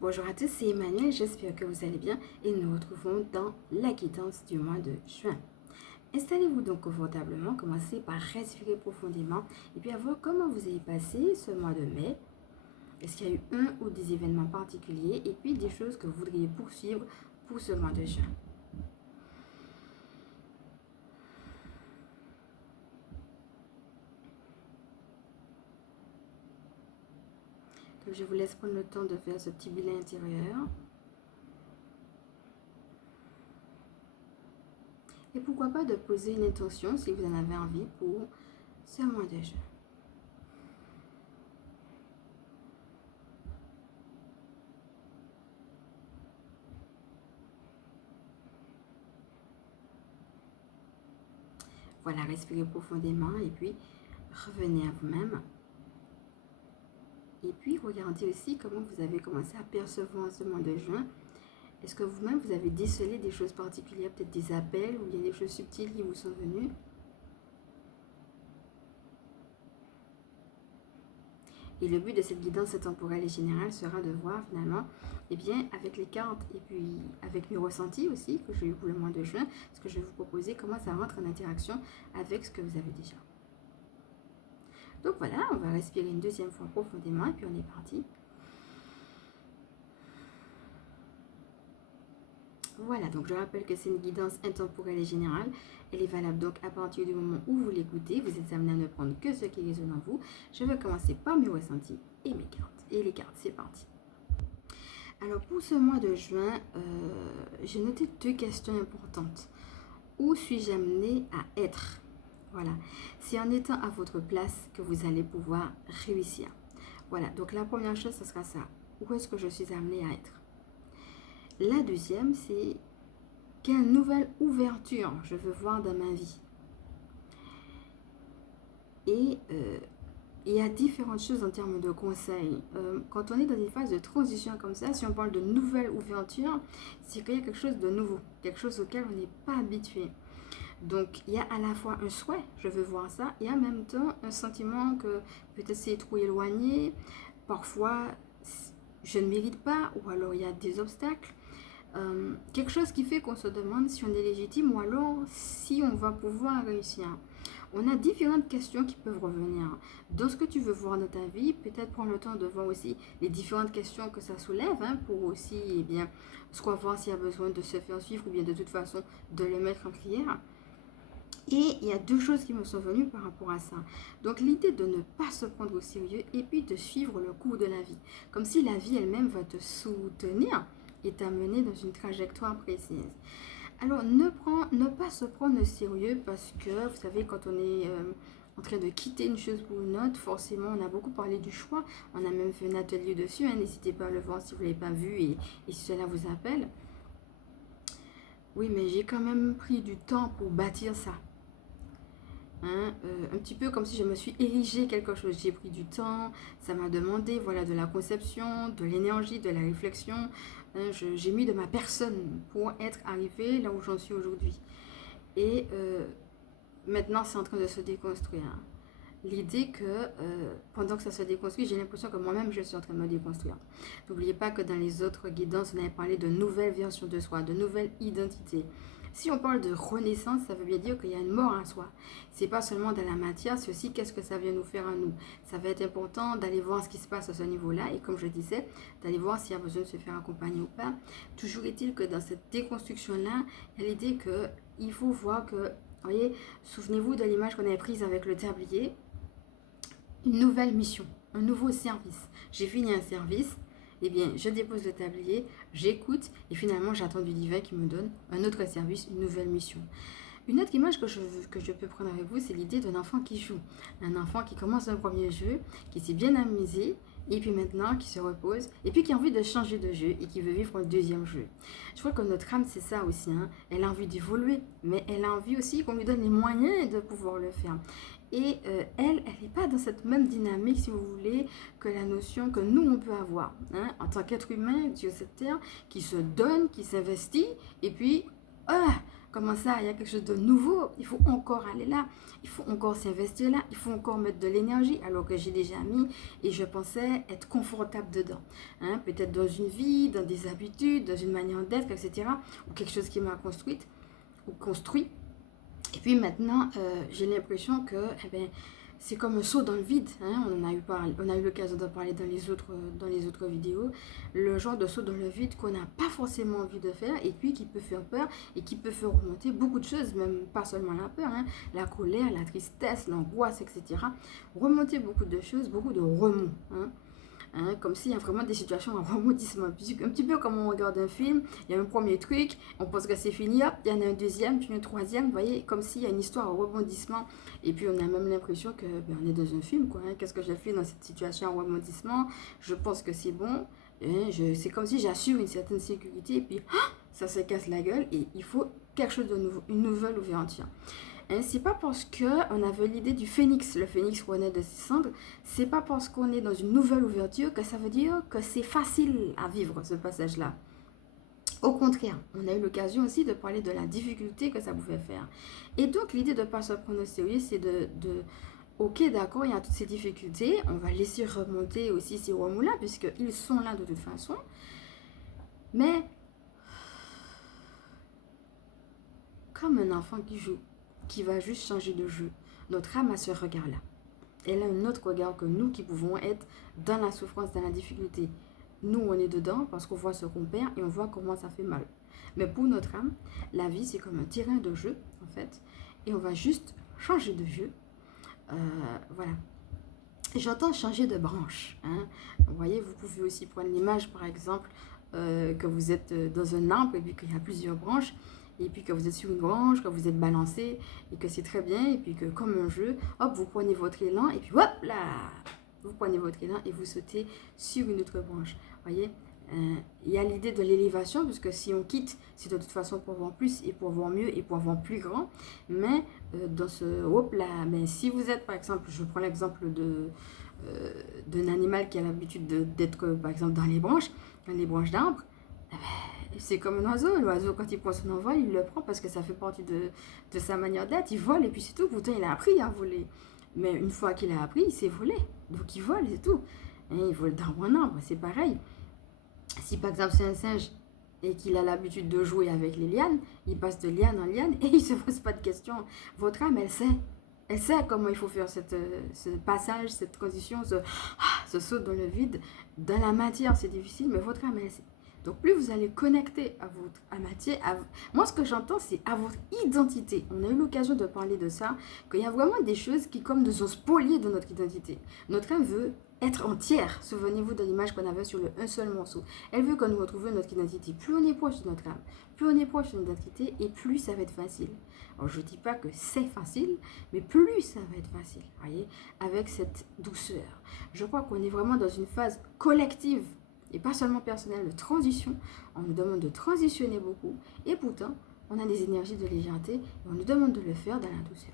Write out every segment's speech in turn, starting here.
Bonjour à tous, c'est Emmanuel, j'espère que vous allez bien et nous nous retrouvons dans la guidance du mois de juin. Installez-vous donc confortablement, commencez par respirer profondément et puis à voir comment vous avez passé ce mois de mai. Est-ce qu'il y a eu un ou des événements particuliers et puis des choses que vous voudriez poursuivre pour ce mois de juin. Donc je vous laisse prendre le temps de faire ce petit bilan intérieur. Et pourquoi pas de poser une intention si vous en avez envie pour ce mois de juin. Voilà, respirez profondément et puis revenez à vous-même. Et puis, regardez aussi comment vous avez commencé à percevoir ce mois de juin. Est-ce que vous-même, vous avez décelé des choses particulières, peut-être des appels ou bien des choses subtiles qui vous sont venues? Et le but de cette guidance temporelle et générale sera de voir finalement, eh bien, avec les cartes et puis avec mes ressentis aussi que j'ai eu pour le mois de juin, ce que je vais vous proposer, comment ça rentre en interaction avec ce que vous avez déjà. Donc voilà, on va respirer une deuxième fois profondément et puis on est parti. Voilà, donc je rappelle que c'est une guidance intemporelle et générale. Elle est valable donc à partir du moment où vous l'écoutez. Vous êtes amené à ne prendre que ce qui résonne en vous. Je vais commencer par mes ressentis et mes cartes. Et les cartes, c'est parti. Alors pour ce mois de juin, j'ai noté deux questions importantes. Où suis-je amené à être? Voilà, c'est en étant à votre place que vous allez pouvoir réussir. Voilà, donc la première chose, ce sera ça. Où est-ce que je suis amené à être? La deuxième, c'est quelle nouvelle ouverture je veux voir dans ma vie. Et il y a différentes choses en termes de conseils. Quand on est dans des phases de transition comme ça, si on parle de nouvelle ouverture, c'est qu'il y a quelque chose de nouveau, quelque chose auquel on n'est pas habitué. Donc, il y a à la fois un souhait, je veux voir ça, et en même temps un sentiment que peut-être c'est trop éloigné, parfois je ne mérite pas, ou alors il y a des obstacles. Quelque chose qui fait qu'on se demande si on est légitime ou alors si on va pouvoir réussir. On a différentes questions qui peuvent revenir. Dans ce que tu veux voir dans ta vie, peut-être prendre le temps de voir aussi les différentes questions que ça soulève pour aussi, soit voir s'il y a besoin de se faire suivre ou bien de toute façon de le mettre en prière. Et il y a deux choses qui me sont venues par rapport à ça. Donc l'idée de ne pas se prendre au sérieux et puis de suivre le cours de la vie. Comme si la vie elle-même va te soutenir et t'amener dans une trajectoire précise. Alors ne pas se prendre au sérieux parce que vous savez quand on est en train de quitter une chose pour une autre, forcément on a beaucoup parlé du choix. On a même fait un atelier dessus. N'hésitez pas à le voir si vous ne l'avez pas vu et si cela vous appelle. Oui mais j'ai quand même pris du temps pour bâtir ça. Un petit peu comme si je me suis érigée quelque chose. J'ai pris du temps, ça m'a demandé voilà, de la conception, de l'énergie, de la réflexion. J'ai mis de ma personne pour être arrivée là où j'en suis aujourd'hui. Et maintenant, c'est en train de se déconstruire. L'idée que pendant que ça se déconstruit, j'ai l'impression que moi-même, je suis en train de me déconstruire. N'oubliez pas que dans les autres guidances, on avait parlé de nouvelles versions de soi, de nouvelles identités. Si on parle de renaissance, ça veut bien dire qu'il y a une mort en soi. C'est pas seulement dans la matière, c'est aussi qu'est-ce que ça vient nous faire à nous. Ça va être important d'aller voir ce qui se passe à ce niveau-là et comme je disais, d'aller voir s'il y a besoin de se faire accompagner ou pas. Toujours est-il que dans cette déconstruction-là, il y a l'idée qu'il faut voir que, vous voyez, souvenez-vous de l'image qu'on avait prise avec le tablier, une nouvelle mission, un nouveau service. J'ai fini un service, eh bien, je dépose le tablier, j'écoute et finalement, j'attends du divin qui me donne un autre service, une nouvelle mission. Une autre image que je peux prendre avec vous, c'est l'idée d'un enfant qui joue. Un enfant qui commence un premier jeu, qui s'est bien amusé, et puis maintenant qui se repose, et puis qui a envie de changer de jeu et qui veut vivre un deuxième jeu. Je crois que notre âme, c'est ça aussi. Elle a envie d'évoluer, mais elle a envie aussi qu'on lui donne les moyens de pouvoir le faire. Et elle n'est pas dans cette même dynamique, si vous voulez, que la notion que nous, on peut avoir. En tant qu'être humain sur cette terre, qui se donne, qui s'investit, et puis, Comment ça, il y a quelque chose de nouveau, il faut encore aller là, il faut encore s'investir là, il faut encore mettre de l'énergie alors que j'ai déjà mis et je pensais être confortable dedans. Hein, peut-être dans une vie, dans des habitudes, dans une manière d'être, etc. Ou quelque chose qui m'a construite ou construit. Et puis maintenant, j'ai l'impression que c'est comme un saut dans le vide. Hein. On a eu l'occasion d'en parler dans les autres vidéos. Le genre de saut dans le vide qu'on n'a pas forcément envie de faire et puis qui peut faire peur et qui peut faire remonter beaucoup de choses, même pas seulement la peur, hein. La colère, la tristesse, l'angoisse, etc. Remonter beaucoup de choses, beaucoup de remous. Hein. Hein, comme s'il y a vraiment des situations à rebondissement. Un petit peu comme on regarde un film, il y a un premier truc, on pense que c'est fini, hop, il y en a un deuxième, puis un troisième, vous voyez, comme s'il y a une histoire à rebondissement. Et puis on a même l'impression que on est dans un film, quoi. Hein. Qu'est-ce que j'ai fait dans cette situation à rebondissement? Je pense que c'est bon. Hein, c'est comme si j'assure une certaine sécurité, et puis ça se casse la gueule, et il faut quelque chose de nouveau, une nouvelle ouverture. Hein, c'est pas parce qu'on avait l'idée du phénix, le phénix renaît de ses cendres, c'est pas parce qu'on est dans une nouvelle ouverture que ça veut dire que c'est facile à vivre ce passage-là. Au contraire, on a eu l'occasion aussi de parler de la difficulté que ça pouvait faire. Et donc l'idée de ne pas se prendre au sérieux, c'est ok, d'accord, il y a toutes ces difficultés, on va laisser remonter aussi ces remous-là, puisqu'ils sont là de toute façon. Mais comme un enfant qui joue, qui va juste changer de jeu. Notre âme a ce regard-là. Elle a un autre regard que nous qui pouvons être dans la souffrance, dans la difficulté. Nous, on est dedans parce qu'on voit ce qu'on perd et on voit comment ça fait mal. Mais pour notre âme, la vie, c'est comme un terrain de jeu, en fait. Et on va juste changer de jeu. Voilà. J'entends changer de branche. Hein. Vous voyez, vous pouvez aussi prendre l'image, par exemple, que vous êtes dans un arbre et puis qu'il y a plusieurs branches. Et puis que vous êtes sur une branche, que vous êtes balancé, et que c'est très bien, et puis que comme un jeu, hop, vous prenez votre élan, et puis hop là, vous prenez votre élan et vous sautez sur une autre branche. Vous voyez, il y a l'idée de l'élévation, puisque si on quitte, c'est de toute façon pour voir plus, et pour voir mieux, et pour voir plus grand. Mais dans ce hop là, si vous êtes, par exemple, je prends l'exemple d'un animal qui a l'habitude d'être, par exemple, dans les branches d'arbres, c'est comme un oiseau. L'oiseau, quand il prend son envol, il le prend parce que ça fait partie de sa manière d'être. Il vole et puis c'est tout. Pourtant, il a appris à voler. Mais une fois qu'il a appris, il sait voler. Donc, il vole, c'est tout. Et il vole d'arbre en arbre, c'est pareil. Si par exemple, c'est un singe et qu'il a l'habitude de jouer avec les lianes, il passe de liane en liane et il ne se pose pas de questions. Votre âme, elle sait. Elle sait comment il faut faire ce passage, cette transition, ce saut dans le vide. Dans la matière, c'est difficile, mais votre âme, elle sait. Donc, plus vous allez connecter à votre amitié, moi, ce que j'entends, c'est à votre identité. On a eu l'occasion de parler de ça, qu'il y a vraiment des choses qui, comme, nous ont spolié de notre identité. Notre âme veut être entière. Souvenez-vous de l'image qu'on avait sur le un seul morceau. Elle veut que nous retrouvions notre identité. Plus on est proche de notre âme, plus on est proche de notre identité, et plus ça va être facile. Alors, je ne dis pas que c'est facile, mais plus ça va être facile, voyez, avec cette douceur. Je crois qu'on est vraiment dans une phase collective, et pas seulement personnelle, de transition. On nous demande de transitionner beaucoup, et pourtant, on a des énergies de légèreté, et on nous demande de le faire dans la douceur.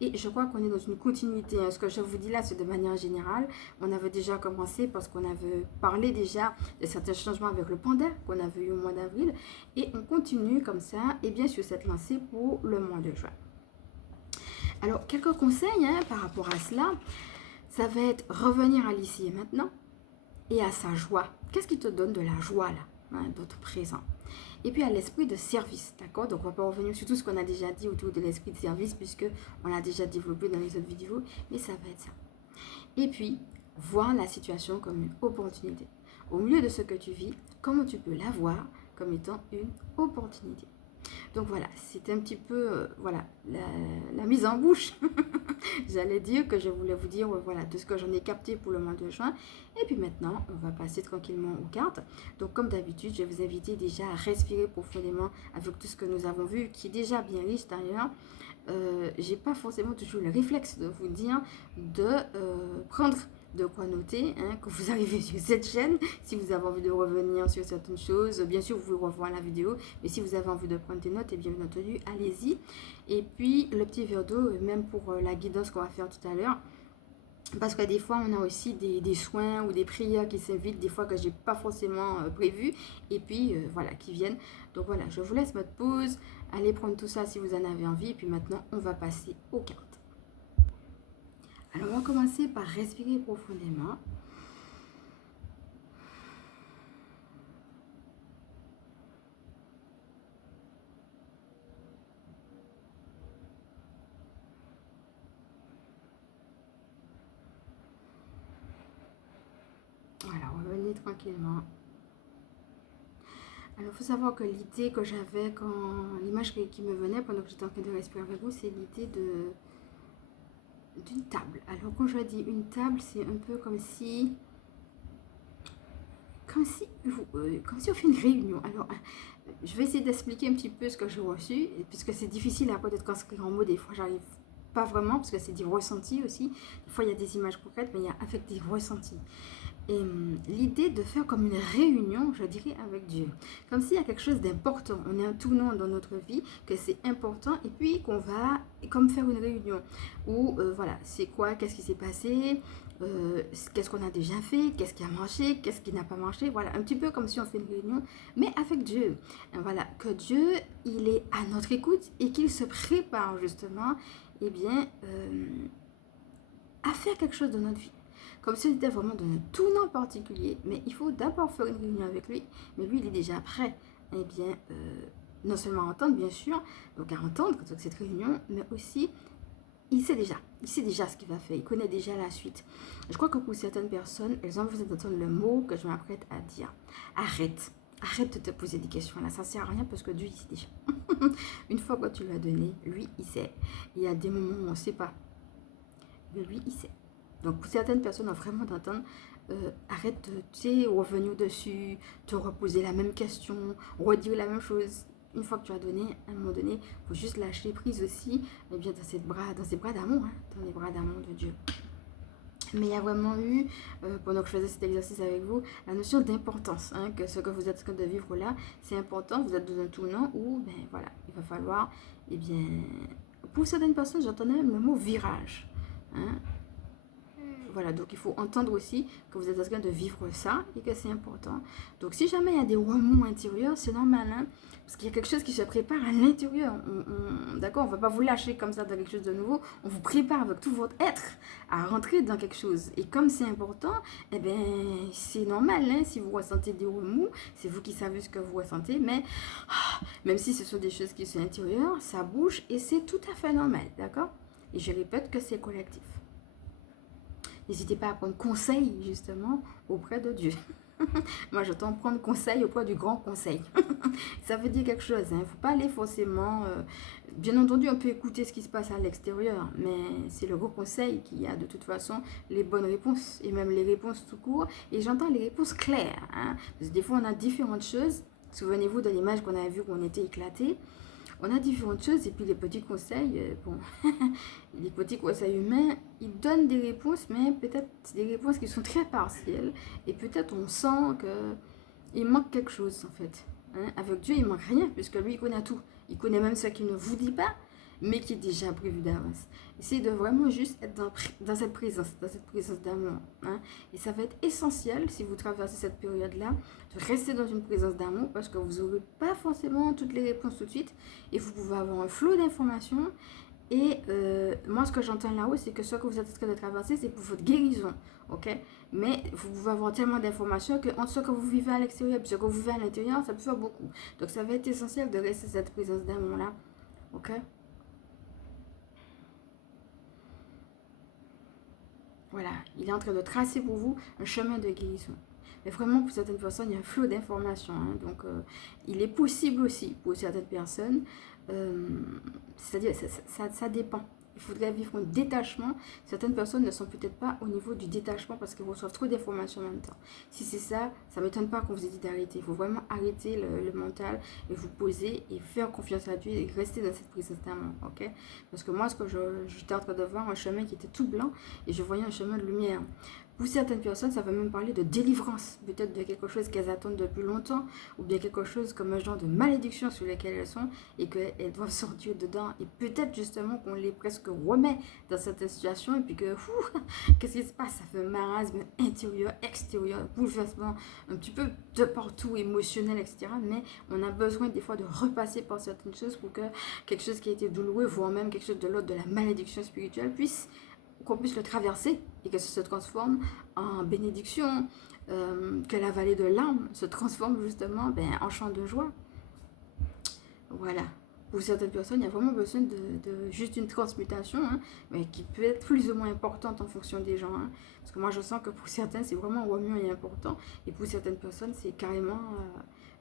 Et je crois qu'on est dans une continuité. Ce que je vous dis là, c'est de manière générale. On avait déjà commencé parce qu'on avait parlé déjà de certains changements avec le panda qu'on avait eu au mois d'avril. Et on continue comme ça, et bien sur cette lancée pour le mois de juin. Alors, quelques conseils par rapport à cela. Ça va être revenir à l'ici et maintenant et à sa joie. Qu'est-ce qui te donne de la joie là, d'être présent? Et puis à l'esprit de service, d'accord? Donc on va pas revenir sur tout ce qu'on a déjà dit autour de l'esprit de service puisque on l'a déjà développé dans les autres vidéos, mais ça va être ça. Et puis, voir la situation comme une opportunité. Au milieu de ce que tu vis, comment tu peux la voir comme étant une opportunité. Donc voilà, c'est un petit peu voilà, la mise en bouche. J'allais dire que je voulais vous dire voilà, de ce que j'en ai capté pour le mois de juin. Et puis maintenant, on va passer tranquillement aux cartes. Donc comme d'habitude, je vais vous inviter déjà à respirer profondément avec tout ce que nous avons vu, qui est déjà bien riche d'ailleurs. J'ai pas forcément toujours le réflexe de vous dire de prendre de quoi noter, quand vous arrivez sur cette chaîne. Si vous avez envie de revenir sur certaines choses, bien sûr, vous pouvez revoir la vidéo. Mais si vous avez envie de prendre des notes, et bien entendu, allez-y. Et puis, le petit verre d'eau, même pour la guidance qu'on va faire tout à l'heure, Parce que des fois, on a aussi des soins ou des prières qui s'invitent, des fois que j'ai pas forcément prévu, et puis voilà, qui viennent. Donc voilà, je vous laisse votre pause, allez prendre tout ça si vous en avez envie, et puis maintenant, on va passer aux cartes. Alors, on va commencer par respirer profondément. Voilà, revenez tranquillement. Alors, il faut savoir que l'idée que j'avais, l'image qui me venait pendant que j'étais en train de respirer avec vous, c'est l'idée d'une table. Alors, quand je dis une table, c'est un peu comme si on fait une réunion. Alors, je vais essayer d'expliquer un petit peu ce que j'ai reçu, puisque c'est difficile après de transcrire en mots. Des fois, j'arrive pas vraiment, parce que c'est des ressentis aussi. Des fois, il y a des images concrètes, mais il y a avec des ressentis. Et l'idée de faire comme une réunion, je dirais, avec Dieu. Comme s'il y a quelque chose d'important. On est un tournant dans notre vie, que c'est important, et puis qu'on va comme faire une réunion. Où, voilà, c'est quoi, qu'est-ce qui s'est passé, qu'est-ce qu'on a déjà fait, qu'est-ce qui a marché, qu'est-ce qui n'a pas marché. Voilà, un petit peu comme si on fait une réunion, mais avec Dieu. Voilà, que Dieu, il est à notre écoute et qu'il se prépare justement, eh bien, à faire quelque chose de notre vie. Comme si on était vraiment dans un tournant particulier, mais il faut d'abord faire une réunion avec lui, mais lui, il est déjà prêt, eh bien, non seulement à entendre, bien sûr, donc à entendre cette réunion, mais aussi, il sait déjà ce qu'il va faire, il connaît déjà la suite. Je crois que pour certaines personnes, elles ont besoin d'entendre le mot que je m'apprête à dire. Arrête de te poser des questions, là, ça sert à rien parce que Dieu, il sait déjà. Une fois que tu lui as donné, lui, il sait. Il y a des moments où on ne sait pas, mais lui, il sait. Donc, pour certaines personnes, on vraiment d'entendre, arrête de, tu sais, revenir dessus, te reposer la même question, redire la même chose. Une fois que tu as donné, à un moment donné, il faut juste lâcher prise aussi, eh bien, dans ces bras d'amour, hein, dans les bras d'amour de Dieu. Mais il y a vraiment eu, pendant que je faisais cet exercice avec vous, la notion d'importance, hein, que ce que vous êtes en train de vivre là, c'est important, vous êtes dans un tournant où, ben voilà, il va falloir, eh bien, pour certaines personnes, j'entendais même le mot virage, hein. Voilà, donc il faut entendre aussi que vous êtes en train de vivre ça et que c'est important. Donc si jamais il y a des remous intérieurs, c'est normal, hein, parce qu'il y a quelque chose qui se prépare à l'intérieur. D'accord, on ne va pas vous lâcher comme ça dans quelque chose de nouveau. On vous prépare avec tout votre être à rentrer dans quelque chose. Et comme c'est important, eh bien, c'est normal, hein, si vous ressentez des remous, c'est vous qui savez ce que vous ressentez, mais même si ce sont des choses qui sont intérieures, ça bouge et c'est tout à fait normal, d'accord? Et je répète que c'est collectif. N'hésitez pas à prendre conseil, justement, auprès de Dieu. Moi, j'entends prendre conseil auprès du grand conseil. Ça veut dire quelque chose. Il ne faut pas aller forcément... bien entendu, on peut écouter ce qui se passe à l'extérieur, mais c'est le grand conseil qui a de toute façon les bonnes réponses, et même les réponses tout court. Et j'entends les réponses claires. Hein, parce que des fois, on a différentes choses. Souvenez-vous de l'image qu'on a vue où on était éclaté. On a différentes choses et puis les petits conseils, bon, les petits conseils humains, ils donnent des réponses, mais peut-être des réponses qui sont très partielles et peut-être on sent qu'il manque quelque chose en fait. Hein. Avec Dieu, il manque rien puisque lui, il connaît tout. Il connaît même ce qu'il ne vous dit pas, mais qui est déjà prévu d'avance. Essayez de vraiment juste être dans cette présence d'amour. Hein. Et ça va être essentiel, si vous traversez cette période-là, de rester dans une présence d'amour parce que vous n'aurez pas forcément toutes les réponses tout de suite et vous pouvez avoir un flot d'informations. Et moi, ce que j'entends là-haut, c'est que ce que vous êtes en train de traverser, c'est pour votre guérison, ok? Mais vous pouvez avoir tellement d'informations que entre ce que vous vivez à l'extérieur et ce que vous vivez à l'intérieur, ça peut faire beaucoup. Donc, ça va être essentiel de rester dans cette présence d'amour-là, ok? Voilà, il est en train de tracer pour vous un chemin de guérison. Mais vraiment, pour certaines personnes, il y a un flot d'informations. Hein, donc, il est possible aussi pour certaines personnes. C'est-à-dire, ça dépend. Il faudrait vivre un détachement. Certaines personnes ne sont peut-être pas au niveau du détachement parce qu'elles reçoivent trop d'informations en même temps. Si c'est ça, ça ne m'étonne pas qu'on vous ait dit d'arrêter. Il faut vraiment arrêter le mental et vous poser et faire confiance à Dieu et rester dans cette présence d'amour. Ok? Parce que moi, j'étais en train de voir un chemin qui était tout blanc et je voyais un chemin de lumière. Pour certaines personnes, ça va même parler de délivrance, peut-être de quelque chose qu'elles attendent depuis longtemps, ou bien quelque chose comme un genre de malédiction sur laquelle elles sont et qu'elles doivent sortir dedans. Et peut-être justement qu'on les presque remet dans cette situation et puis que, qu'est-ce qui se passe? Ça fait un marasme intérieur, extérieur, bouleversement un petit peu de partout, émotionnel, etc. Mais on a besoin des fois de repasser par certaines choses pour que quelque chose qui a été douloureux, voire même quelque chose de l'ordre de la malédiction spirituelle, qu'on puisse le traverser et que ça se transforme en bénédiction, que la vallée de larmes se transforme justement en chant de joie. Voilà. Pour certaines personnes, il y a vraiment besoin de juste une transmutation, hein, mais qui peut être plus ou moins importante en fonction des gens. Hein. Parce que moi, je sens que pour certains, c'est vraiment remuant et important. Et pour certaines personnes, c'est carrément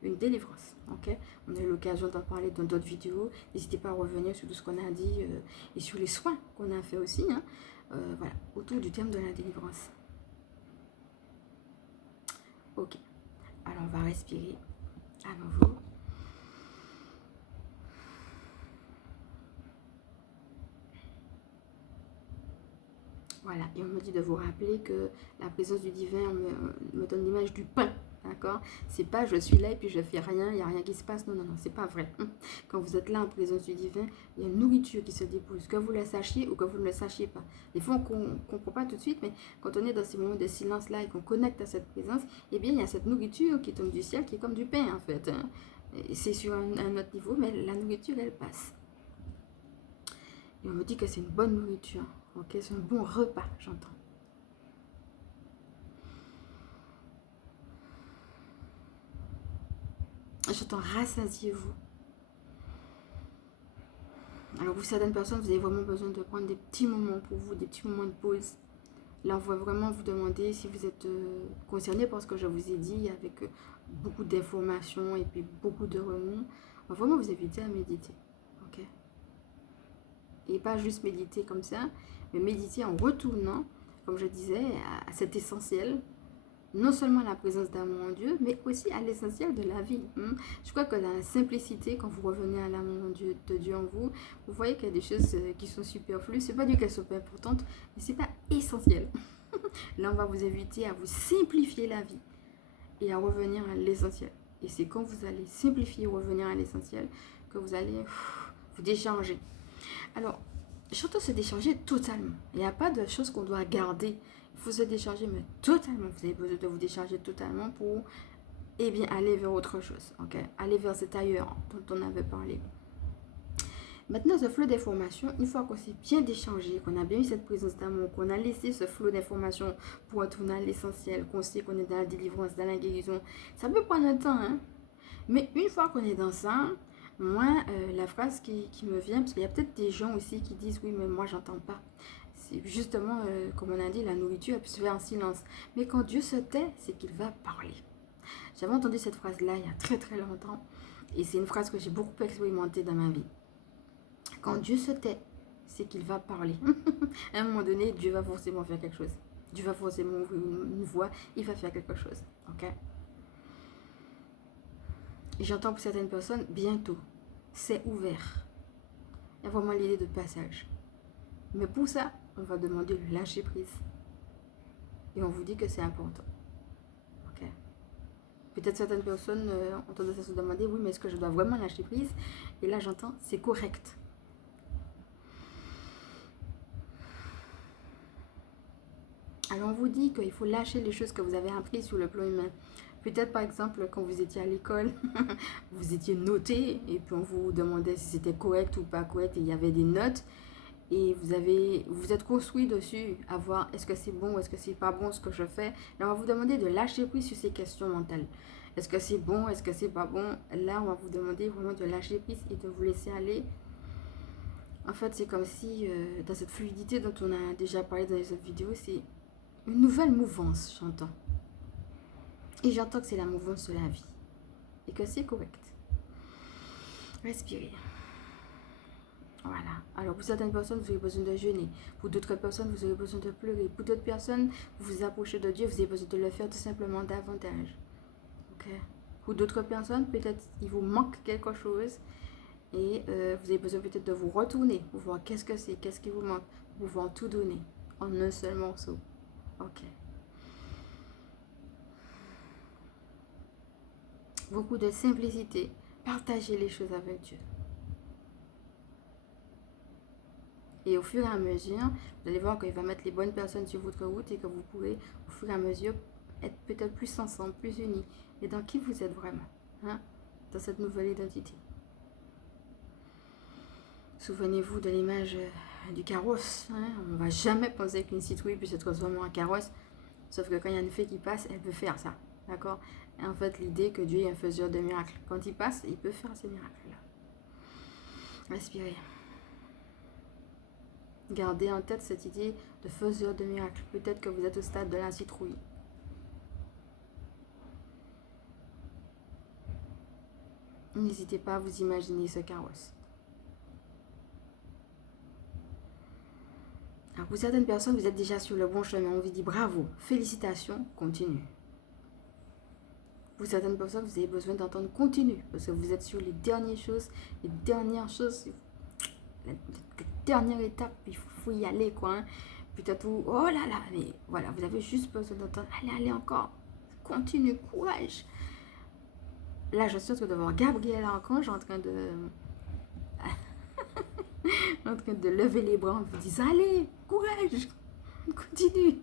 une délivrance. Okay? On a eu l'occasion d'en parler dans d'autres vidéos. N'hésitez pas à revenir sur tout ce qu'on a dit et sur les soins qu'on a fait aussi. Hein. Voilà, autour du thème de la délivrance. Ok. Alors, on va respirer à nouveau. Voilà, et on me dit de vous rappeler que la présence du divin me donne l'image du pain, d'accord? C'est pas je suis là et puis je fais rien, il n'y a rien qui se passe. Non, non, non, c'est pas vrai. Quand vous êtes là en présence du divin, il y a une nourriture qui se dépose, que vous le sachiez ou que vous ne le sachiez pas. Des fois, on ne comprend pas tout de suite, mais quand on est dans ces moments de silence-là et qu'on connecte à cette présence, eh bien, il y a cette nourriture qui tombe du ciel, qui est comme du pain, en fait. Hein. C'est sur un autre niveau, mais la nourriture, elle passe. Et on me dit que c'est une bonne nourriture. Ok, c'est un bon repas, j'entends. J'entends rassasiez-vous. Alors pour certaines personnes, vous avez vraiment besoin de prendre des petits moments pour vous, des petits moments de pause. Là, on va vraiment vous demander si vous êtes concerné par ce que je vous ai dit, avec beaucoup d'informations et puis beaucoup de remous. On va vraiment vous inviter à méditer. Ok? Et pas juste méditer comme ça, mais méditer en retournant, comme je disais, à cet essentiel, non seulement à la présence d'amour en Dieu, mais aussi à l'essentiel de la vie. Je crois que la simplicité, quand vous revenez à l'amour de Dieu en vous, vous voyez qu'il y a des choses qui sont superflues. C'est pas dire qu'elles sont pas importantes, mais c'est pas essentiel. Là, on va vous inviter à vous simplifier la vie et à revenir à l'essentiel. Et c'est quand vous allez simplifier et revenir à l'essentiel que vous allez vous décharger. Alors, surtout se décharger totalement. Il n'y a pas de choses qu'on doit garder. Il faut se décharger, mais totalement. Vous avez besoin de vous décharger totalement pour aller vers autre chose. Okay? Aller vers cet ailleurs dont on avait parlé. Maintenant, ce flot d'informations, une fois qu'on s'est bien déchargé, qu'on a bien eu cette présence d'amour, qu'on a laissé ce flot d'informations pour retourner à l'essentiel, qu'on sait qu'on est dans la délivrance, dans la guérison, ça peut prendre un temps. Hein? Mais une fois qu'on est dans ça, moi, la phrase qui me vient, parce qu'il y a peut-être des gens aussi qui disent oui, mais moi, j'entends pas. C'est justement, comme on a dit, la nourriture, elle peut se faire en silence. Mais quand Dieu se tait, c'est qu'il va parler. J'avais entendu cette phrase-là il y a très très longtemps. Et c'est une phrase que j'ai beaucoup expérimentée dans ma vie. Quand Dieu se tait, c'est qu'il va parler. À un moment donné, Dieu va forcément faire quelque chose. Dieu va forcément ouvrir une voie, il va faire quelque chose. Ok? Et j'entends pour certaines personnes, bientôt, c'est ouvert. Il y a vraiment l'idée de passage. Mais pour ça, on va demander le lâcher prise. Et on vous dit que c'est important. Ok? Peut-être certaines personnes ont tendance à se demander, oui, mais est-ce que je dois vraiment lâcher prise? Et là, j'entends, c'est correct. Alors, on vous dit qu'il faut lâcher les choses que vous avez apprises sur le plan humain. Peut-être, par exemple, quand vous étiez à l'école, vous étiez noté et puis on vous demandait si c'était correct ou pas correct et il y avait des notes. Et vous êtes construit dessus à voir est-ce que c'est bon ou est-ce que c'est pas bon ce que je fais. Là, on va vous demander de lâcher prise sur ces questions mentales. Est-ce que c'est bon, est-ce que c'est pas bon? Là, on va vous demander vraiment de lâcher prise et de vous laisser aller. En fait, c'est comme si, dans cette fluidité dont on a déjà parlé dans les autres vidéos, c'est une nouvelle mouvance, j'entends. Et j'entends que c'est la mouvance de la vie. Et que c'est correct. Respirez. Voilà. Alors, pour certaines personnes, vous avez besoin de jeûner. Pour d'autres personnes, vous avez besoin de pleurer. Pour d'autres personnes, vous vous approchez de Dieu, vous avez besoin de le faire tout simplement davantage. Ok? Pour d'autres personnes, peut-être il vous manque quelque chose et vous avez besoin peut-être de vous retourner pour voir qu'est-ce que c'est, qu'est-ce qui vous manque, pour pouvoir tout donner en un seul morceau. Ok? beaucoup de simplicité. Partagez les choses avec Dieu. Et au fur et à mesure, vous allez voir qu'il va mettre les bonnes personnes sur votre route et que vous pourrez, au fur et à mesure, être peut-être plus ensemble, plus unis. Et dans qui vous êtes vraiment, hein, dans cette nouvelle identité. Souvenez-vous de l'image du carrosse. Hein. On ne va jamais penser qu'une citrouille puisse se transformer en carrosse. Sauf que quand il y a une fée qui passe, elle peut faire ça. D'accord? Et en fait, l'idée que Dieu est un faiseur de miracles. Quand il passe, il peut faire ces miracles-là. Respirez. Gardez en tête cette idée de faiseur de miracles. Peut-être que vous êtes au stade de la citrouille. N'hésitez pas à vous imaginer ce carrosse. Alors pour certaines personnes, vous êtes déjà sur le bon chemin. On vous dit bravo, félicitations, continue. Pour certaines personnes, vous avez besoin d'entendre continue. Parce que vous êtes sur les dernières choses, la dernière étape, il faut y aller, quoi. Hein. Peut-être vous, oh là là, mais voilà, vous avez juste besoin d'entendre, allez encore, continue, courage. Là, je suis en train de voir Gabriel Archange en train de lever les bras en vous disant, allez, courage, continue.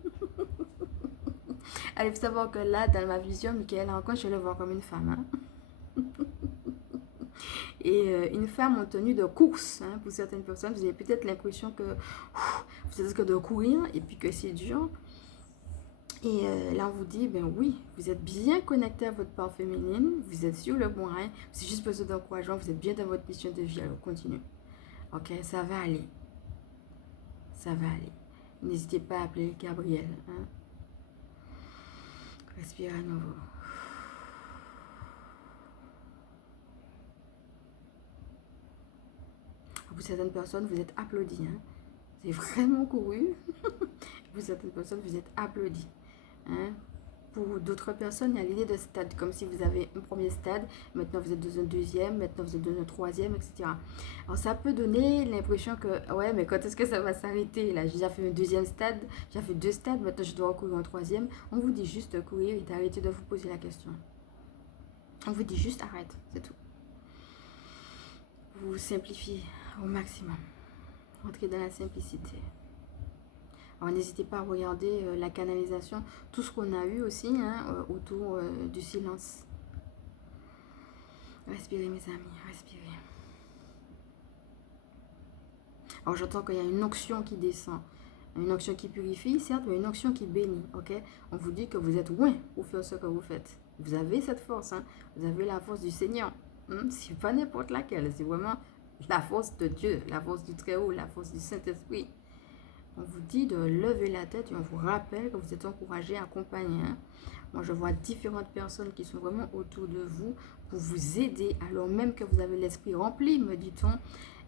Allez, il faut savoir que là, dans ma vision, Michael Archange, je le vois comme une femme. Hein. Et une femme en tenue de course. Hein, pour certaines personnes, vous avez peut-être l'impression que vous êtes en train de courir et puis que c'est dur. Et là, on vous dit, ben oui, vous êtes bien connecté à votre part féminine, vous êtes sur le bon rail, vous avez juste besoin d'encouragement, vous êtes bien dans votre mission de vie, alors continue. Ok, ça va aller. Ça va aller. N'hésitez pas à appeler Gabriel. Hein. Respirez à nouveau. Pour certaines personnes, vous êtes applaudis. Hein. Vous avez vraiment couru. Pour certaines personnes, vous êtes applaudis. Hein. Pour d'autres personnes, il y a l'idée de stade, comme si vous avez un premier stade, maintenant vous êtes dans un deuxième, maintenant vous êtes dans un troisième, etc. Alors ça peut donner l'impression que, ouais, mais quand est-ce que ça va s'arrêter? Là, j'ai déjà fait un deuxième stade, j'ai fait 2 stades, maintenant je dois courir un troisième. On vous dit juste de courir et d'arrêter de vous poser la question. On vous dit juste arrête, c'est tout. Vous simplifiez au maximum. Entrez dans la simplicité. Alors n'hésitez pas à regarder la canalisation, tout ce qu'on a eu aussi hein, autour du silence. Respirez mes amis, respirez. Alors j'entends qu'il y a une onction qui descend, une onction qui purifie, certes, mais une onction qui bénit. Ok, on vous dit que vous êtes loin pour faire ce que vous faites. Vous avez cette force, hein, vous avez la force du Seigneur. C'est pas n'importe laquelle, c'est vraiment la force de Dieu, la force du Très-Haut, la force du Saint-Esprit. On vous dit de lever la tête et on vous rappelle que vous êtes encouragé, accompagné. Hein. Moi, je vois différentes personnes qui sont vraiment autour de vous pour vous aider, alors même que vous avez l'esprit rempli, me dit-on,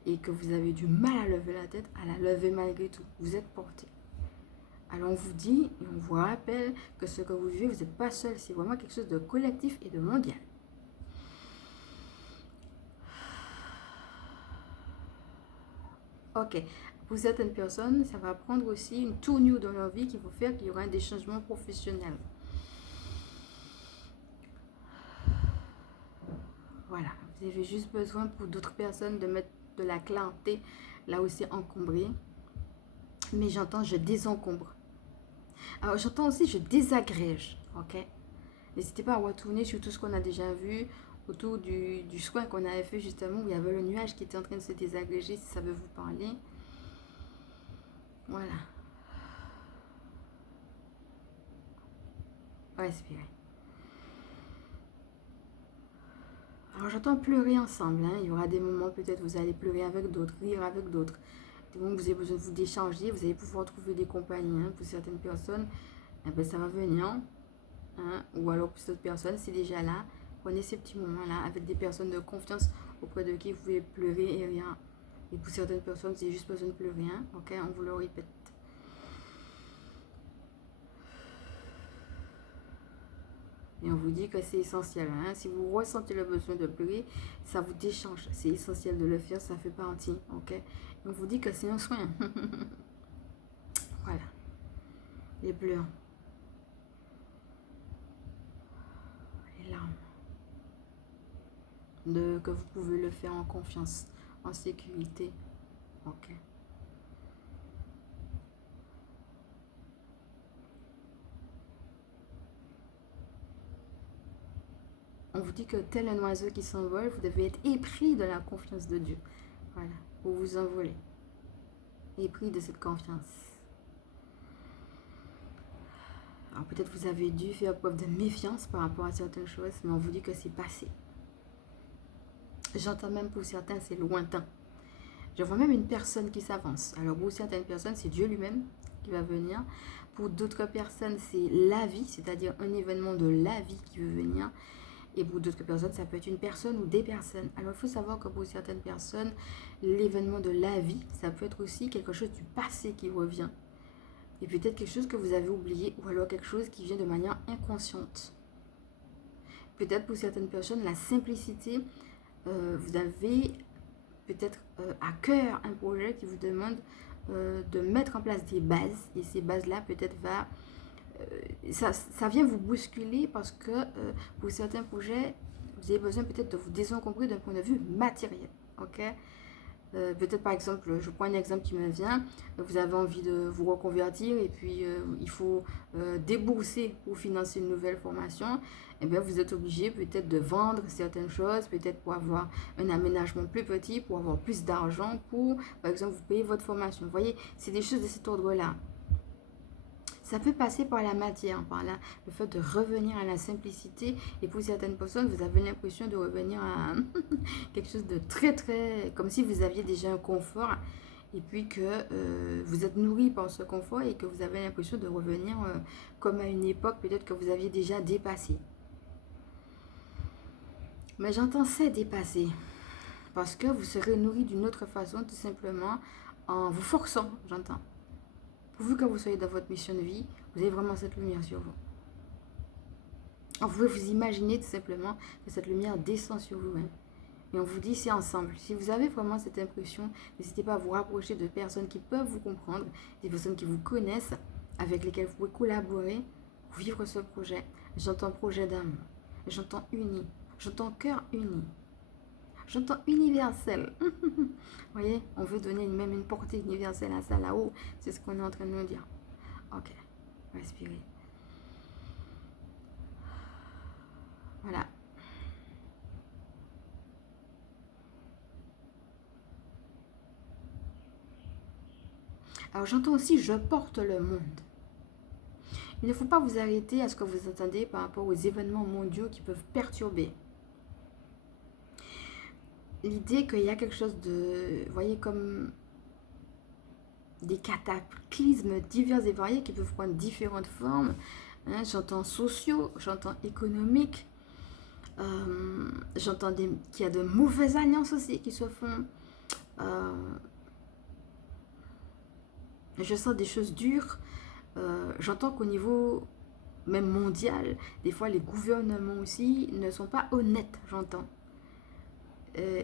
et que vous avez du mal à lever la tête, à la lever malgré tout. Vous êtes porté. Alors, on vous dit et on vous rappelle que ce que vous vivez, vous n'êtes pas seul. C'est vraiment quelque chose de collectif et de mondial. Ok. Pour certaines personnes, ça va prendre aussi une tournure dans leur vie qui va faire qu'il y aura des changements professionnels. Voilà, vous avez juste besoin pour d'autres personnes de mettre de la clarté là où c'est encombré. Mais j'entends je désencombre. Alors j'entends aussi je désagrège, ok? N'hésitez pas à retourner sur tout ce qu'on a déjà vu autour du soin qu'on avait fait justement où il y avait le nuage qui était en train de se désagréger si ça veut vous parler. Voilà. Respirez. Alors j'entends pleurer ensemble. Hein. Il y aura des moments, peut-être vous allez pleurer avec d'autres, rire avec d'autres. Des moments où vous avez besoin de vous décharger, vous allez pouvoir trouver des compagnies. Hein. Pour certaines personnes, eh ben, ça va venir. Hein. Ou alors pour d'autres personnes, c'est déjà là. Prenez ces petits moments-là avec des personnes de confiance auprès de qui vous pouvez pleurer et rien. Et pour certaines personnes, vous avez juste besoin de pleurer. Hein. Ok, on vous le répète. Et on vous dit que c'est essentiel. Hein? Si vous ressentez le besoin de pleurer, ça vous déchange. C'est essentiel de le faire, ça fait partie. Ok? Et on vous dit que c'est un soin. Voilà. Les pleurs. Les larmes. que vous pouvez le faire en confiance, en sécurité. Ok. On vous dit que tel un oiseau qui s'envole, vous devez être épris de la confiance de Dieu. Voilà, vous vous envolez. Épris de cette confiance. Alors peut-être vous avez dû faire preuve de méfiance par rapport à certaines choses, mais on vous dit que c'est passé. J'entends même pour certains, c'est lointain. Je vois même une personne qui s'avance. Alors pour certaines personnes, c'est Dieu lui-même qui va venir. Pour d'autres personnes, c'est la vie, c'est-à-dire un événement de la vie qui veut venir. Et pour d'autres personnes, ça peut être une personne ou des personnes. Alors il faut savoir que pour certaines personnes, l'événement de la vie, ça peut être aussi quelque chose du passé qui revient. Et peut-être quelque chose que vous avez oublié ou alors quelque chose qui vient de manière inconsciente. Peut-être pour certaines personnes, la simplicité, vous avez peut-être à cœur un projet qui vous demande de mettre en place des bases. Et ces bases-là, peut-être ça vient vous bousculer parce que pour certains projets, vous avez besoin peut-être de vous désencombrer d'un point de vue matériel. Ok? Peut-être par exemple, je prends un exemple qui me vient, vous avez envie de vous reconvertir et puis il faut débourser pour financer une nouvelle formation, et bien vous êtes obligé peut-être de vendre certaines choses, peut-être pour avoir un aménagement plus petit, pour avoir plus d'argent, pour par exemple vous payer votre formation. Vous voyez, c'est des choses de cet ordre-là. Ça peut passer par la matière, par là, le fait de revenir à la simplicité. Et pour certaines personnes, vous avez l'impression de revenir à quelque chose de très, très... Comme si vous aviez déjà un confort. Et puis que vous êtes nourri par ce confort et que vous avez l'impression de revenir comme à une époque peut-être que vous aviez déjà dépassé. Mais j'entends c'est dépassé. Parce que vous serez nourri d'une autre façon, tout simplement en vous forçant, j'entends. Pourvu que vous soyez dans votre mission de vie, vous avez vraiment cette lumière sur vous. Vous pouvez vous imaginer tout simplement que cette lumière descend sur vous-même. Et on vous dit, c'est ensemble. Si vous avez vraiment cette impression, n'hésitez pas à vous rapprocher de personnes qui peuvent vous comprendre, des personnes qui vous connaissent, avec lesquelles vous pouvez collaborer, vivre ce projet. J'entends projet d'âme, j'entends uni, j'entends cœur uni. J'entends universel. Vous voyez, on veut donner même une portée universelle à ça là-haut. C'est ce qu'on est en train de nous dire. Ok, respirez. Voilà. Alors j'entends aussi, je porte le monde. Il ne faut pas vous arrêter à ce que vous entendez par rapport aux événements mondiaux qui peuvent perturber. L'idée qu'il y a quelque chose de, vous voyez, comme des cataclysmes divers et variés qui peuvent prendre différentes formes. Hein, j'entends sociaux, j'entends économiques, j'entends qu'il y a de mauvaises alliances aussi qui se font. Je sens des choses dures. J'entends qu'au niveau même mondial, des fois les gouvernements aussi ne sont pas honnêtes, j'entends.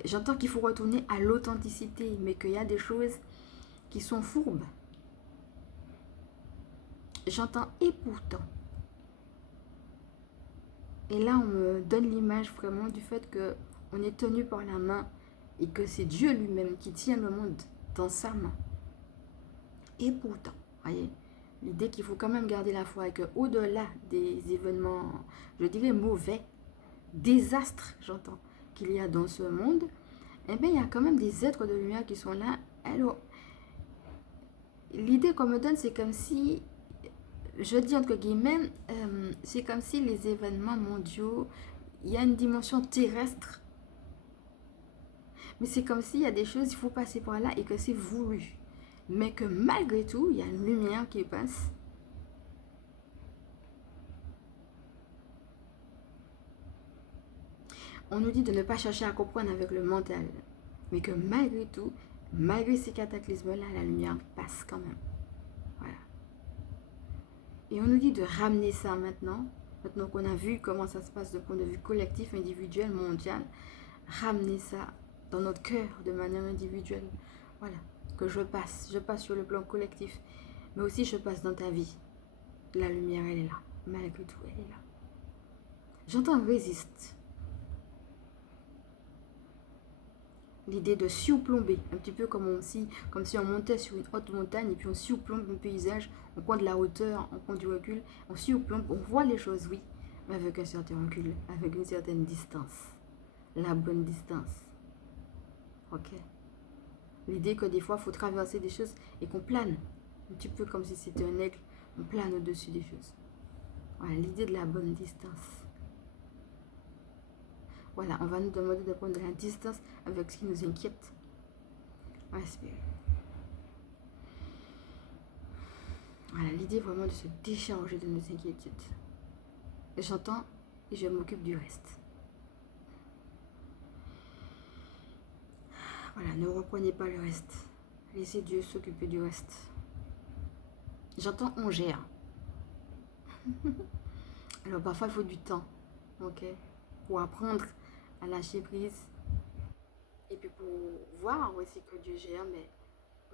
J'entends qu'il faut retourner à l'authenticité, mais qu'il y a des choses qui sont fourbes. J'entends et pourtant. Et là, on me donne l'image vraiment du fait qu'on est tenu par la main et que c'est Dieu lui-même qui tient le monde dans sa main. Et pourtant, voyez, l'idée qu'il faut quand même garder la foi et qu'au-delà des événements, je dirais mauvais, désastres, j'entends, qu'il y a dans ce monde, eh bien, il y a quand même des êtres de lumière qui sont là. Alors, l'idée qu'on me donne, c'est comme si, je dis entre guillemets, c'est comme si les événements mondiaux, il y a une dimension terrestre, mais c'est comme s'il y a des choses, il faut passer par là et que c'est voulu. Mais que malgré tout, il y a une lumière qui passe. On nous dit de ne pas chercher à comprendre avec le mental, mais que malgré tout, malgré ces cataclysmes-là, la lumière passe quand même. Voilà. Et on nous dit de ramener ça maintenant qu'on a vu comment ça se passe de point de vue collectif, individuel, mondial, ramener ça dans notre cœur de manière individuelle. Voilà, que je passe sur le plan collectif, mais aussi je passe dans ta vie. La lumière, elle est là, malgré tout, elle est là. J'entends résiste. L'idée de surplomber, un petit peu comme si on montait sur une haute montagne et puis on surplombe un paysage, on prend de la hauteur, on prend du recul, on surplombe, on voit les choses, oui, mais avec un certain recul, avec une certaine distance, la bonne distance. Ok. L'idée que des fois, il faut traverser des choses et qu'on plane, un petit peu comme si c'était un aigle, on plane au-dessus des choses. Voilà, l'idée de la bonne distance. Voilà, on va nous demander de prendre de la distance avec ce qui nous inquiète. Respirer. Voilà, l'idée vraiment de se décharger de nos inquiétudes. Et j'entends et je m'occupe du reste. Voilà, ne reprenez pas le reste. Laissez Dieu s'occuper du reste. J'entends on gère. Alors parfois il faut du temps, ok, pour apprendre à lâcher prise et puis pour voir aussi que Dieu gère, mais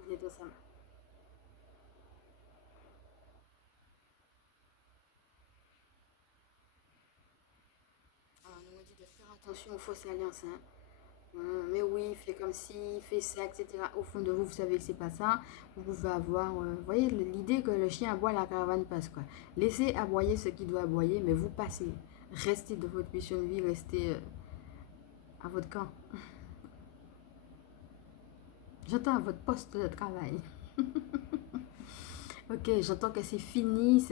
on est dans sa main. Alors, on nous dit de faire attention aux fausses alliances, hein. Mais oui, fais comme si, fais ça, etc. Au fond de vous, vous savez que c'est pas ça. Vous pouvez avoir, vous voyez, l'idée que le chien aboie, la caravane passe, quoi. Laissez aboyer ce qui doit aboyer, mais vous passez. Restez de votre mission de vie, restez à votre camp. J'entends à votre poste de travail. Ok, j'entends que c'est fini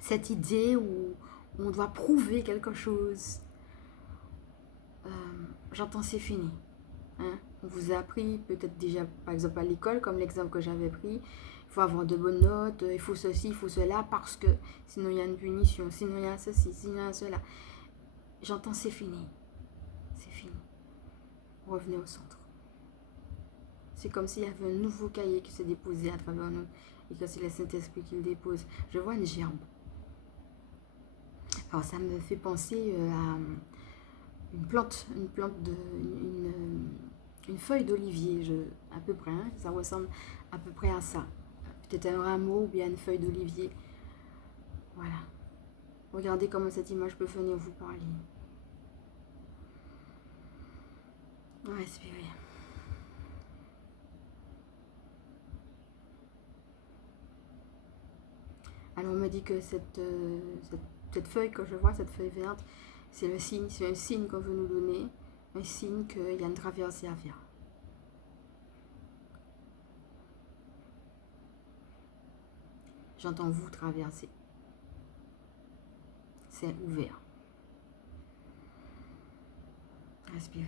cette idée où on doit prouver quelque chose. Euh, J'entends c'est fini. Hein? On vous a appris peut-être déjà, par exemple à l'école, comme l'exemple que j'avais pris, il faut avoir de bonnes notes, il faut ceci, il faut cela, parce que sinon il y a une punition, sinon il y a ceci, sinon il y a cela. J'entends c'est fini. C'est fini. Revenez au centre. C'est comme s'il y avait un nouveau cahier qui se déposait à travers nous et que c'est le Saint-Esprit qui le dépose. Je vois une gerbe. Alors ça me fait penser à une feuille d'olivier, à peu près, hein, ça ressemble à peu près à ça. Peut-être un rameau ou bien une feuille d'olivier. Voilà. Regardez comment cette image peut venir vous parler. Respirez. Alors on me dit que cette feuille que je vois, cette feuille verte, c'est un signe qu'on veut nous donner, un signe qu'il y a une traversée à faire. J'entends vous traverser. C'est ouvert. Respirez.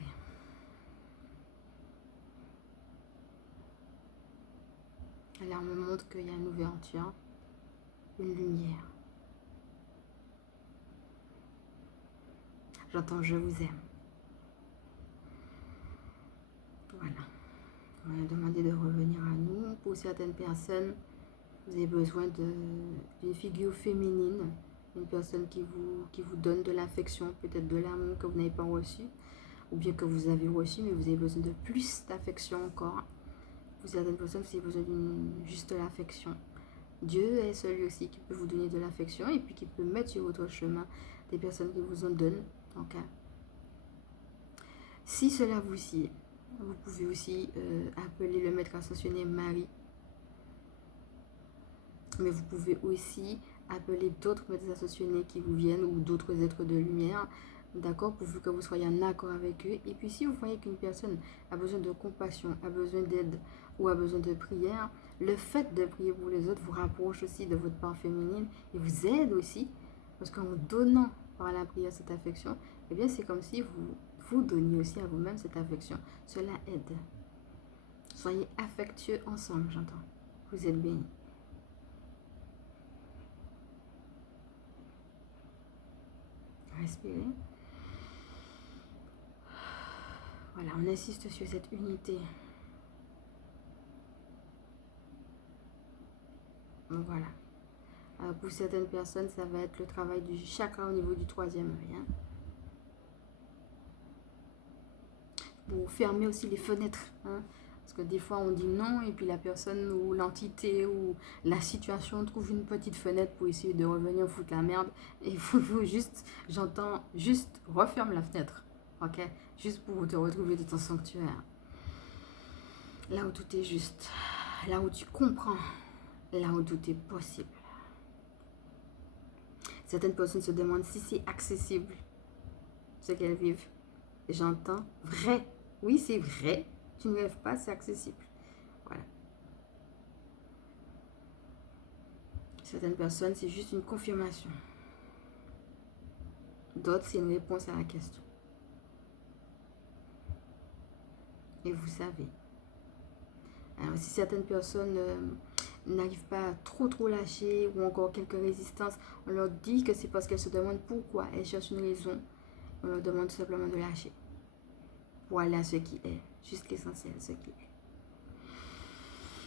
Là, on me montre qu'il y a une ouverture, une lumière. J'entends je vous aime. Voilà. On va demander de revenir à nous. Pour certaines personnes, vous avez besoin d'une figure féminine, une personne qui vous donne de l'affection, peut-être de l'amour que vous n'avez pas reçu, ou bien que vous avez reçu, mais vous avez besoin de plus d'affection encore. Pour certaines personnes, vous avez besoin d'une juste l'affection. Dieu est celui aussi qui peut vous donner de l'affection et puis qui peut mettre sur votre chemin des personnes qui vous en donnent. Okay. Si cela vous sied, vous pouvez aussi appeler le maître ascensionné Marie. Mais vous pouvez aussi appeler d'autres maîtres ascensionnés qui vous viennent ou d'autres êtres de lumière, d'accord, pourvu que vous soyez en accord avec eux. Et puis si vous voyez qu'une personne a besoin de compassion, a besoin d'aide ou a besoin de prière, le fait de prier pour les autres vous rapproche aussi de votre part féminine et vous aide aussi, parce qu'en donnant par la prière cette affection, eh bien c'est comme si vous donniez aussi à vous-même cette affection. Cela aide. Soyez affectueux ensemble, j'entends. Vous êtes bénis. Respirez. Voilà, on insiste sur cette unité. Donc voilà. Pour certaines personnes, ça va être le travail du chakra au niveau du troisième œil. Hein. Pour fermer aussi les fenêtres. Hein. Parce que des fois, on dit non et puis la personne ou l'entité ou la situation trouve une petite fenêtre pour essayer de revenir foutre la merde. Et il faut juste, j'entends juste, referme la fenêtre. ok? Juste pour te retrouver dans ton sanctuaire. Là où tout est juste, là où tu comprends, là où tout est possible. Certaines personnes se demandent si c'est accessible, ce qu'elles vivent. J'entends vrai. Oui, c'est vrai. Tu ne rêves pas, c'est accessible. Voilà. Certaines personnes, c'est juste une confirmation. D'autres, c'est une réponse à la question. Et vous savez. Alors, si certaines personnes n'arrivent pas à trop lâcher ou encore quelques résistances, on leur dit que c'est parce qu'elles se demandent pourquoi. Elles cherchent une raison. On leur demande tout simplement de lâcher. Pour aller à ce qui est. Juste l'essentiel, ce qui est.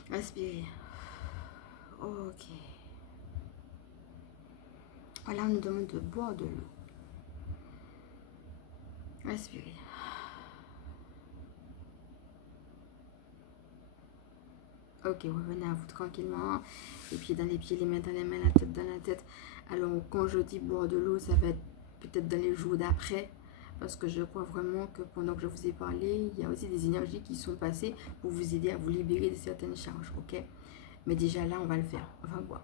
Respirez. Ok. Voilà, on nous demande de boire de l'eau. Respirez. Ok, revenez à vous tranquillement. Les pieds dans les pieds, les mains dans les mains, la tête dans la tête. Alors, quand je dis boire de l'eau, ça va être peut-être dans les jours d'après. Parce que je crois vraiment que pendant que je vous ai parlé, il y a aussi des énergies qui sont passées pour vous aider à vous libérer de certaines charges, ok? Mais déjà là, on va le faire. On va boire.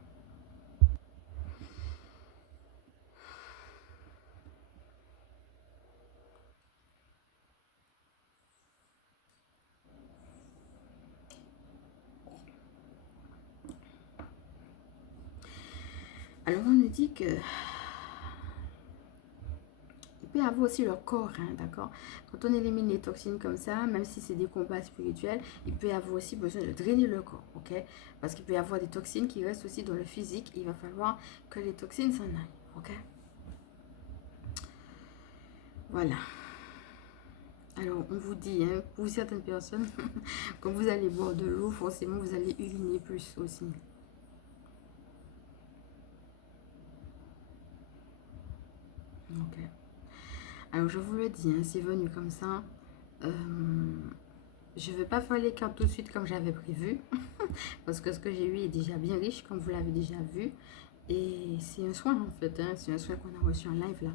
Alors, on nous dit que peut y avoir aussi leur corps, hein, d'accord? Quand on élimine les toxines comme ça, même si c'est des combats spirituels, il peut y avoir aussi besoin de drainer le corps, ok? Parce qu'il peut y avoir des toxines qui restent aussi dans le physique. Il va falloir que les toxines s'en aillent, ok? Voilà. Alors, on vous dit, hein, pour certaines personnes, quand vous allez boire de l'eau, forcément, vous allez uriner plus aussi. Ok. Alors, je vous le dis, hein, c'est venu comme ça. Je ne vais pas faire les cartes tout de suite comme j'avais prévu. Parce que ce que j'ai eu est déjà bien riche, comme vous l'avez déjà vu. Et c'est un soin, en fait. Hein, c'est un soin qu'on a reçu en live, là.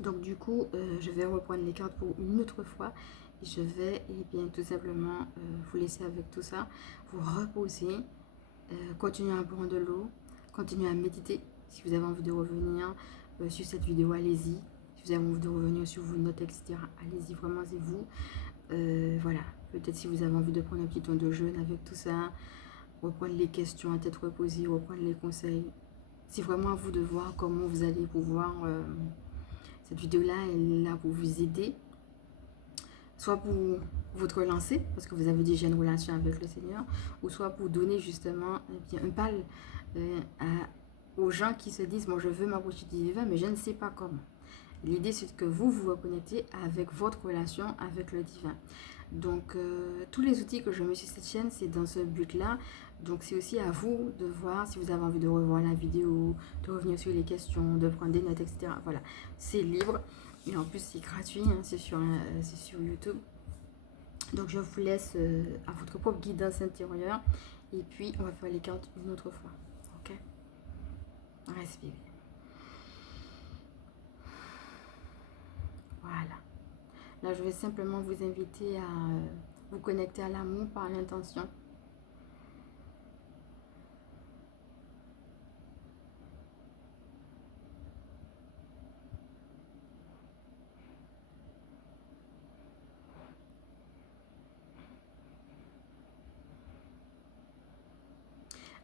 Donc, du coup, je vais reprendre les cartes pour une autre fois. Et je vais, eh bien, tout simplement, vous laisser avec tout ça. Vous reposer. Continuez à boire de l'eau. Continuez à méditer. Si vous avez envie de revenir sur cette vidéo, allez-y. Si vous avez envie de revenir sur vos notes, etc., allez-y, vraiment, c'est vous. Voilà, peut-être si vous avez envie de prendre un petit temps de jeûne avec tout ça, reprendre les questions à tête reposée, reprendre les conseils. C'est vraiment à vous de voir comment vous allez pouvoir... cette vidéo-là, elle est là pour vous aider. Soit pour votre relancer, parce que vous avez déjà une relation avec le Seigneur, ou soit pour donner justement un pal aux gens qui se disent, bon, je veux m'approcher du divin, mais je ne sais pas comment. L'idée, c'est que vous vous reconnectez avec votre relation avec le divin. Donc, tous les outils que je mets sur cette chaîne, c'est dans ce but-là. Donc, c'est aussi à vous de voir si vous avez envie de revoir la vidéo, de revenir sur les questions, de prendre des notes, etc. Voilà, c'est libre. Et en plus, c'est gratuit, hein, c'est sur YouTube. Donc, je vous laisse à votre propre guidance intérieure. Et puis, on va faire les cartes une autre fois. Ok? Respirez. Voilà. Là, je vais simplement vous inviter à vous connecter à l'amour par l'intention.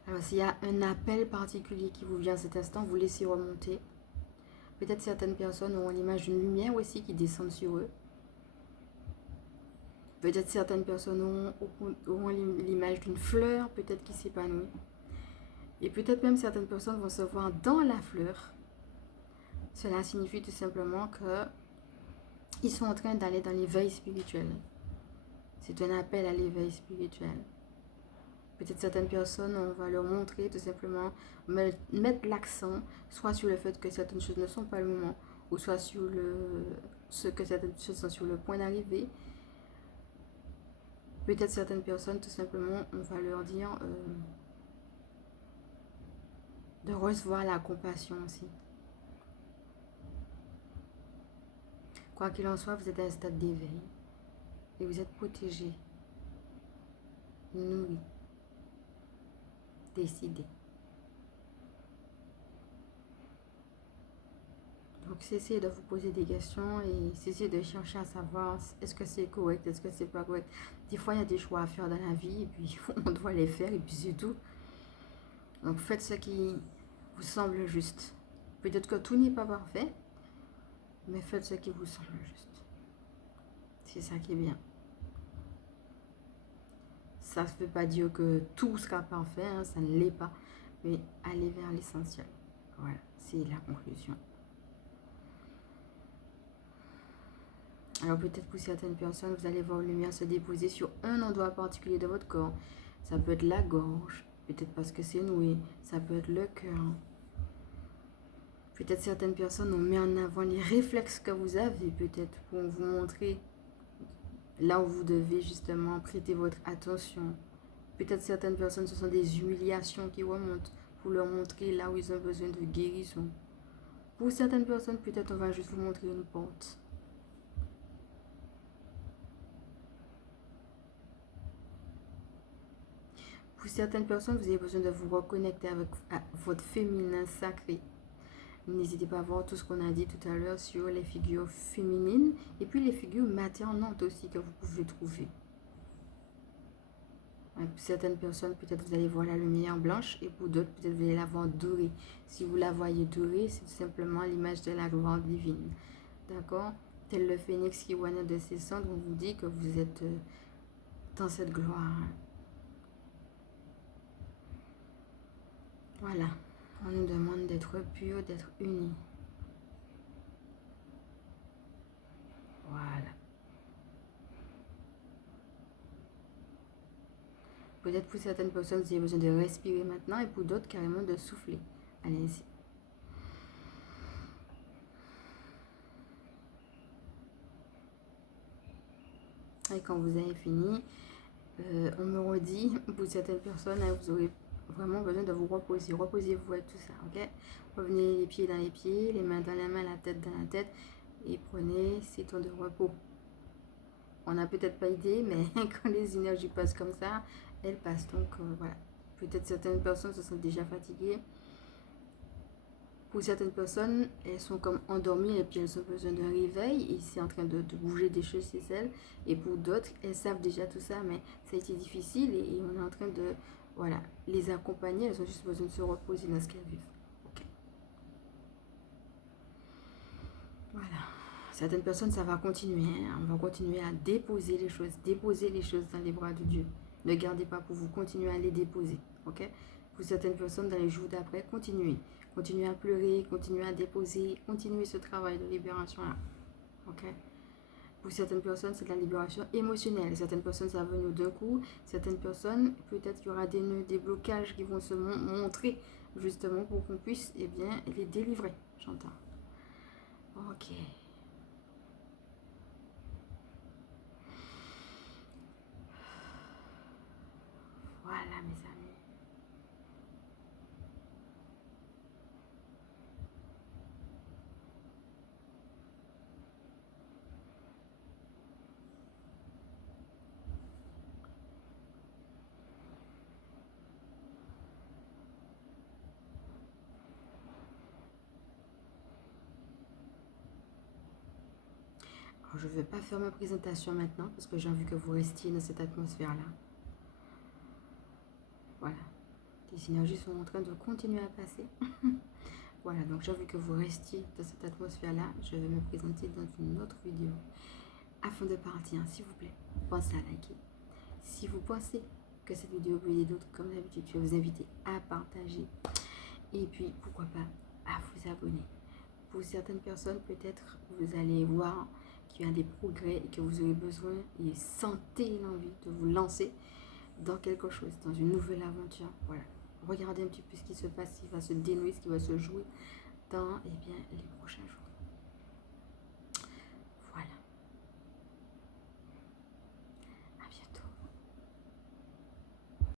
Alors, s'il y a un appel particulier qui vous vient à cet instant, vous laissez remonter. Peut-être certaines personnes auront l'image d'une lumière aussi qui descend sur eux. Peut-être certaines personnes auront l'image d'une fleur, peut-être qui s'épanouit. Et peut-être même certaines personnes vont se voir dans la fleur. Cela signifie tout simplement qu'ils sont en train d'aller dans l'éveil spirituel. C'est un appel à l'éveil spirituel. Peut-être certaines personnes, on va leur montrer tout simplement, mettre l'accent soit sur le fait que certaines choses ne sont pas le moment, ou soit sur ce que certaines choses sont sur le point d'arriver. Peut-être certaines personnes, tout simplement, on va leur dire de recevoir la compassion aussi. Quoi qu'il en soit, vous êtes à un stade d'éveil et vous êtes protégé, nourri, décidé. Donc, cessez de vous poser des questions et cessez de chercher à savoir est-ce que c'est correct, est-ce que c'est pas correct. Des fois, il y a des choix à faire dans la vie et puis on doit les faire et puis c'est tout. Donc, faites ce qui vous semble juste. Peut-être que tout n'est pas parfait, mais faites ce qui vous semble juste. C'est ça qui est bien. Ça ne veut pas dire que tout sera parfait, hein, ça ne l'est pas, mais allez vers l'essentiel. Voilà, c'est la conclusion. Alors peut-être pour certaines personnes, vous allez voir une lumière se déposer sur un endroit particulier de votre corps. Ça peut être la gorge, peut-être parce que c'est noué, ça peut être le cœur. Peut-être certaines personnes ont mis en avant les réflexes que vous avez, peut-être pour vous montrer là où vous devez justement prêter votre attention. Peut-être certaines personnes, ce sont des humiliations qui remontent pour leur montrer là où ils ont besoin de guérison. Pour certaines personnes, peut-être on va juste vous montrer une porte. Pour certaines personnes, vous avez besoin de vous reconnecter avec votre féminin sacré. N'hésitez pas à voir tout ce qu'on a dit tout à l'heure sur les figures féminines et puis les figures maternantes aussi que vous pouvez trouver. Pour certaines personnes, peut-être vous allez voir la lumière blanche et pour d'autres, peut-être vous allez la voir dorée. Si vous la voyez dorée, c'est tout simplement l'image de la gloire divine. D'accord? Tel le phénix qui renaît de ses cendres, on vous dit que vous êtes dans cette gloire. Voilà. On nous demande d'être pur, d'être unis. Voilà. Peut-être pour certaines personnes, vous avez besoin de respirer maintenant et pour d'autres, carrément de souffler. Allez-y. Et quand vous avez fini, on me redit, pour certaines personnes, vous aurez vraiment besoin de vous reposer. Reposez-vous avec tout ça, ok? Revenez les pieds dans les pieds, les mains dans les mains, la tête dans la tête. Et prenez ces temps de repos. On n'a peut-être pas idée, mais quand les énergies passent comme ça, elles passent. Donc voilà. Peut-être certaines personnes se sentent déjà fatiguées. Pour certaines personnes, elles sont comme endormies et puis elles ont besoin d'un réveil et c'est en train de bouger des choses chez elles. Et pour d'autres, elles savent déjà tout ça, mais ça a été difficile et on est en train de les accompagner. Elles ont juste besoin de se reposer dans ce qu'elles vivent. Okay. Voilà. Certaines personnes, ça va continuer. Hein. On va continuer à déposer les choses dans les bras de Dieu. Ne gardez pas pour vous, continuez à les déposer. Ok? Pour certaines personnes, dans les jours d'après, continuez. Continuez à pleurer, continuez à déposer, continuez ce travail de libération-là. Ok? Pour certaines personnes, c'est de la libération émotionnelle. Certaines personnes, ça va venir d'un coup. Certaines personnes, peut-être qu'il y aura des nœuds, des blocages qui vont se montrer justement pour qu'on puisse les délivrer. J'entends. Ok. Voilà, mes amis. Alors, je ne vais pas faire ma présentation maintenant parce que j'ai envie que vous restiez dans cette atmosphère-là. Voilà. Les énergies sont en train de continuer à passer. Voilà, donc j'ai envie que vous restiez dans cette atmosphère-là. Je vais me présenter dans une autre vidéo. Afin de partir, s'il vous plaît, pensez à liker. Si vous pensez que cette vidéo peut aider d'autres, comme d'habitude, je vais vous inviter à partager. Et puis, pourquoi pas, à vous abonner. Pour certaines personnes, peut-être, vous allez voir qu'il y a des progrès et que vous aurez besoin et sentez l'envie de vous lancer dans quelque chose, dans une nouvelle aventure. Voilà. Regardez un petit peu ce qui se passe, ce qui va se dénouer, ce qui va se jouer dans les prochains jours.